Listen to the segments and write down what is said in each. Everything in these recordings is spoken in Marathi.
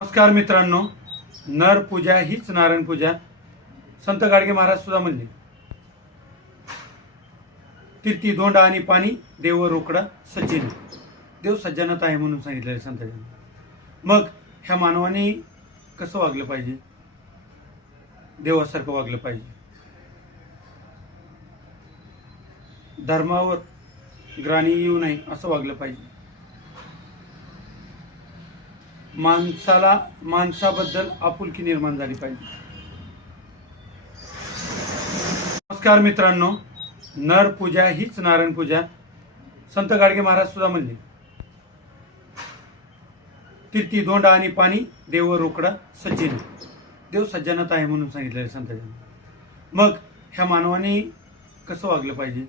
नमस्कार मित्रांनो, नर पूजा हीच नारायण पूजा. संत गाडगे महाराज सुद्धा म्हणले, तीर्थी धोंडा आणि पाणी देव रोकडा सज्जन. देव सज्जनत आहे म्हणून सांगितलेलं संतांनी. मग ह्या मानवाने कसं वागलं पाहिजे? देवासारखं वागलं पाहिजे. धर्मावर ग्राणी येऊ नये असं वागलं पाहिजे. माणसाबद्दल आपुलकी निर्माण झाली पाहिजे. नमस्कार मित्रांनो, नर पूजा हीच नारायण पूजा. संत गाडगे महाराज सुद्धा म्हणले, तीर्थी धोंडा आणि पाणी देव रोकडा सज्जन. देव सज्जनत आहे म्हणून सांगितलेलं संतांनी. मग ह्या मानवाने कसं वागलं पाहिजे?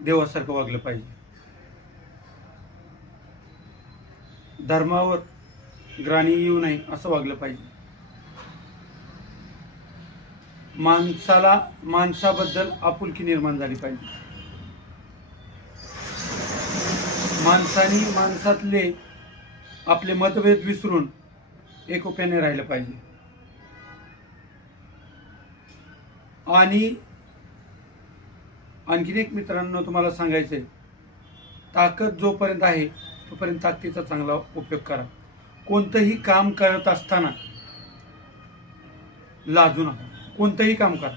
देवासारखं वागलं पाहिजे. धर्मावर ग्राणी येऊ नये असं वागलं पाहिजे. माणसाबद्दल आपुलकी निर्माण झाली पाहिजे. माणसातले आपले मतभेद विसरून एकोप्याने राहिलं पाहिजे. आणि आणखीन एक मित्रांनो तुम्हाला सांगायचंय, ताकद जोपर्यंत आहे तोपर्यंत ताकदीचा चांगला उपयोग करा. कोणतंही काम करत असताना लाजू नका. कोणतंही काम करा.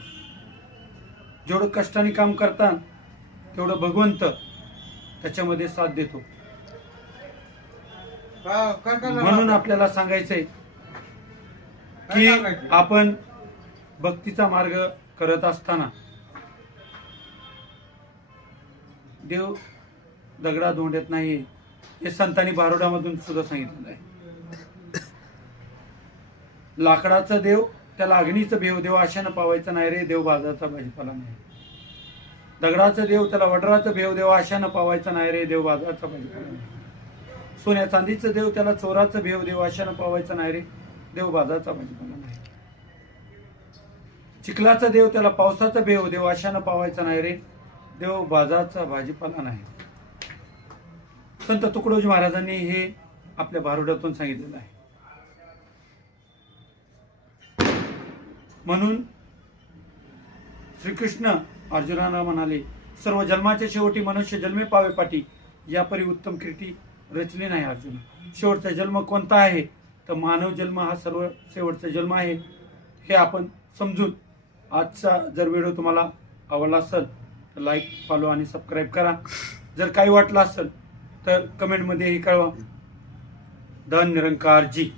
जेवढं कष्टाने काम करता तेवढं भगवंत त्याच्यामध्ये साथ देतो. म्हणून आपल्याला सांगायचंय की आपण भक्तीचा मार्ग करत असताना देव दगडा धोंड्यात नाही, हे संतांनी बारोडामधून सुद्धा सांगितलेलं आहे. लाकडाचा देव त्याला अग्नीचं भेव देव आशानं पावायचं नाही रे, देव बाजाराचा भाजीपाला नाही. दगडाचं देव त्याला वडराचं भेव देव आशानं पावायचं नाही रे, देव बाजाराचा भाजीपाला नाही. सोन्या चांदीचं देव त्याला चोराचं भेव देव आशानं पावायचं नाही रे, देव बाजाराचा भाजीपाला नाही. चिखलाचा देव त्याला पावसाचा भेव देव आशानं पावायचा नाही रे, देव बाजाराचा भाजीपाला नाही. संत तुकडोजी महाराजांनी हे आपल्या भारुडातून सांगितलेलं आहे. म्हणून श्रीकृष्ण अर्जुनाला म्हणाले, सर्व जन्माच्या शेवटी मनुष्य जन्मे पावे पाठी, यापरी उत्तम कीर्ती रचली नाही अर्जुन. शेवटचा जन्म कोणता आहे? तर मानव जन्म हा सर्व शेवटचा जन्म आहे. हे आपण समजून आजचा जर व्हिडिओ तुम्हाला आवडला असेल तर लाईक, फॉलो आणि सबस्क्राईब करा. जर काही वाटलं असेल तर कमेंटमध्ये कळवा. धन निरंकार जी.